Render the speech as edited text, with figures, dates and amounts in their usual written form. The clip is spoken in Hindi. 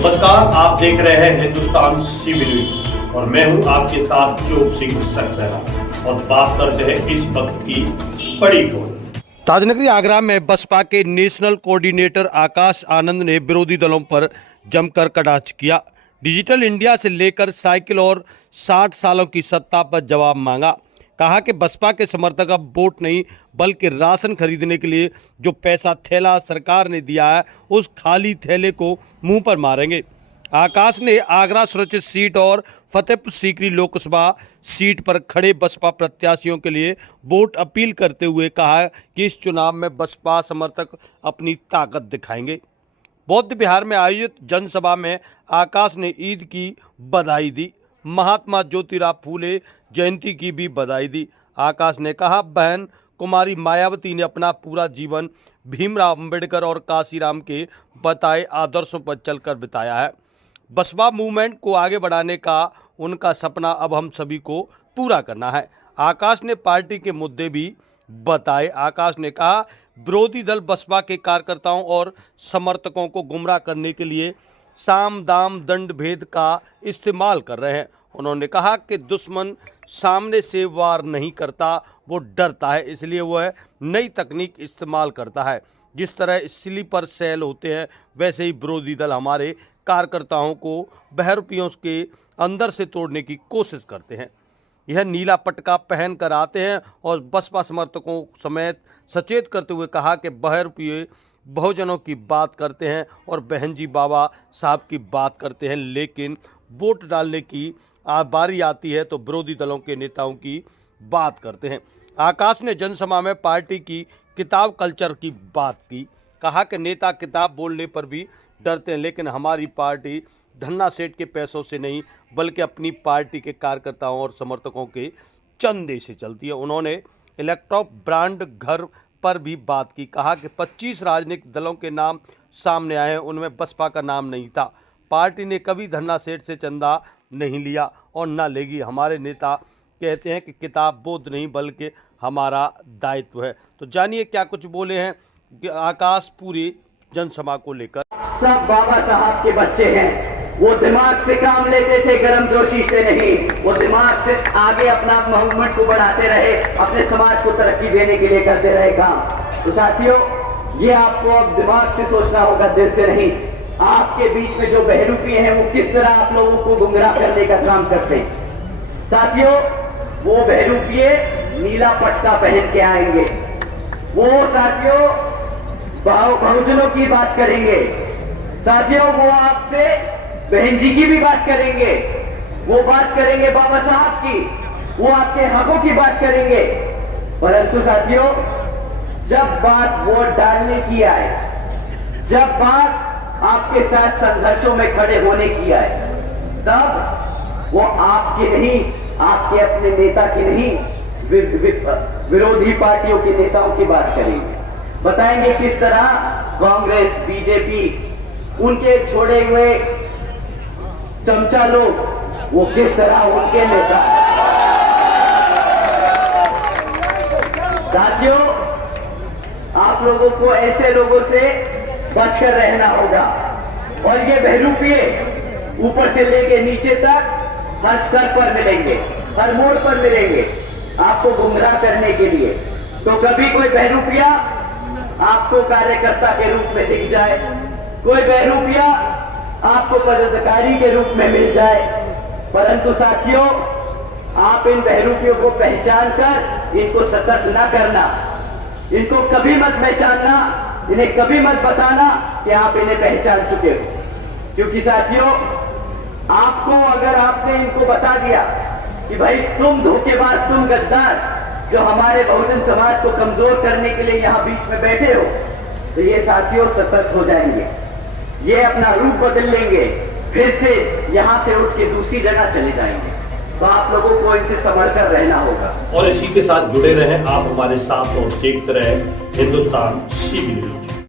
नमस्कार, आप देख रहे हैं हिंदुस्तान सीबी न्यूज और मैं हूं आपके साथ चोप सिंह सक्सेना और बात करते हैं इस वक्त की बड़ी खबर। ताजनगरी आगरा में बसपा के नेशनल कोऑर्डिनेटर आकाश आनंद ने विरोधी दलों पर जमकर कटाक्ष किया। डिजिटल इंडिया से लेकर साइकिल और 60 सालों की सत्ता पर जवाब मांगा। कहा कि बसपा के समर्थक अब वोट नहीं बल्कि राशन खरीदने के लिए जो पैसा थैला सरकार ने दिया है उस खाली थैले को मुंह पर मारेंगे। आकाश ने आगरा सुरक्षित सीट और फतेहपुर सीकरी लोकसभा सीट पर खड़े बसपा प्रत्याशियों के लिए वोट अपील करते हुए कहा कि इस चुनाव में बसपा समर्थक अपनी ताकत दिखाएंगे। बौद्ध विहार में आयोजित जनसभा में आकाश ने ईद की बधाई दी, महात्मा ज्योतिराव फूले जयंती की भी बधाई दी। आकाश ने कहा, बहन कुमारी मायावती ने अपना पूरा जीवन भीमराव अंबेडकर और काशीराम के बताए आदर्शों पर चलकर बिताया है। बसपा मूवमेंट को आगे बढ़ाने का उनका सपना अब हम सभी को पूरा करना है। आकाश ने पार्टी के मुद्दे भी बताए। आकाश ने कहा, विरोधी दल बसपा के कार्यकर्ताओं और समर्थकों को गुमराह करने के लिए साम दाम दंड भेद का इस्तेमाल कर रहे हैं। उन्होंने कहा कि दुश्मन सामने से वार नहीं करता, वो डरता है, इसलिए वह नई तकनीक इस्तेमाल करता है। जिस तरह स्लीपर सेल होते हैं वैसे ही विरोधी दल हमारे कार्यकर्ताओं को बहरूपियों के अंदर से तोड़ने की कोशिश करते हैं। यह नीला पटका पहन कर आते हैं और बसपा समर्थकों समेत सचेत करते हुए कहा कि बहरूपिये बहुजनों की बात करते हैं और बहन जी बाबा साहब की बात करते हैं, लेकिन वोट डालने की बारी आती है तो विरोधी दलों के नेताओं की बात करते हैं। आकाश ने जनसभा में पार्टी की किताब कल्चर की बात की। कहा कि नेता किताब बोलने पर भी डरते हैं, लेकिन हमारी पार्टी धन्ना सेठ के पैसों से नहीं बल्कि अपनी पार्टी के कार्यकर्ताओं और समर्थकों के चंदे से चलती है। उन्होंने इलेक्ट्रॉप ब्रांड घर पर भी बात की। कहा कि 25 राजनीतिक दलों के नाम सामने आए हैं, उनमें बसपा का नाम नहीं था। पार्टी ने कभी धन्ना सेठ से चंदा नहीं लिया और न लेगी। हमारे नेता कहते हैं कि किताब बोध नहीं बल्कि हमारा दायित्व है। तो जानिए क्या कुछ बोले हैं कि आकाश पूरी जनसभा को लेकर। सब बाबा साहब के बच्चे हैं, वो दिमाग से काम लेते थे, गर्मजोशी से नहीं। वो दिमाग से आगे अपना मूवमेंट को बढ़ाते रहे, अपने समाज को तरक्की देने के लिए करते रहे काम। तो साथियों, ये आपको अब दिमाग से सोचना होगा, दिल से नहीं। आपके बीच में जो बहरूपी हैं वो किस तरह आप लोगों को गुमराह करने का काम करते हैं। साथियों, वो बहरूपिये नीला पटका पहन के आएंगे। वो साथियों बहुजनों की बात करेंगे। साथियों, वो आपसे बहन जी की भी बात करेंगे, वो बात करेंगे बाबा साहब की, वो आपके हकों की बात करेंगे। परंतु साथियों, जब बात वोट डालने की आए, जब बात आपके साथ संघर्षों में खड़े होने की आए, तब वो आपके नहीं, आपके अपने नेता की नहीं, विरोधी पार्टियों के नेताओं की बात करेंगे। बताएंगे किस तरह कांग्रेस, बीजेपी, उनके छोड़े हुए चमचा लोग, वो किस तरह उनके नेता। साथियों, आप लोगों को ऐसे लोगों से बचकर रहना होगा। और ये बहरूपिये ऊपर से लेके नीचे तक हर स्तर पर मिलेंगे, हर मोड़ पर मिलेंगे आपको गुमराह करने के लिए। तो कभी कोई बहरूपिया आपको कार्यकर्ता के रूप में दिख जाए, कोई बहरूपिया आपको पदाधिकारी के रूप में मिल जाए, परंतु साथियों, आप इन बहरूपियों को पहचान कर इनको सतर्क न करना, इनको कभी मत पहचानना, इन्हें कभी मत बताना कि आप इन्हें पहचान चुके हो। क्योंकि साथियों, आपको अगर आपने इनको बता दिया कि भाई तुम धोखेबाज, तुम गद्दार, जो हमारे बहुजन समाज को कमजोर करने के लिए यहाँ बीच में बैठे हो, तो ये साथियों सतर्क हो जाएंगे, ये अपना रूप बदल लेंगे, फिर से यहाँ से उठ के दूसरी जगह चले जाएंगे। तो आप लोगों को इनसे संभल कर रहना होगा। और इसी के साथ जुड़े रहें आप हमारे साथ और देखते रहें हिंदुस्तान सीबी न्यूज।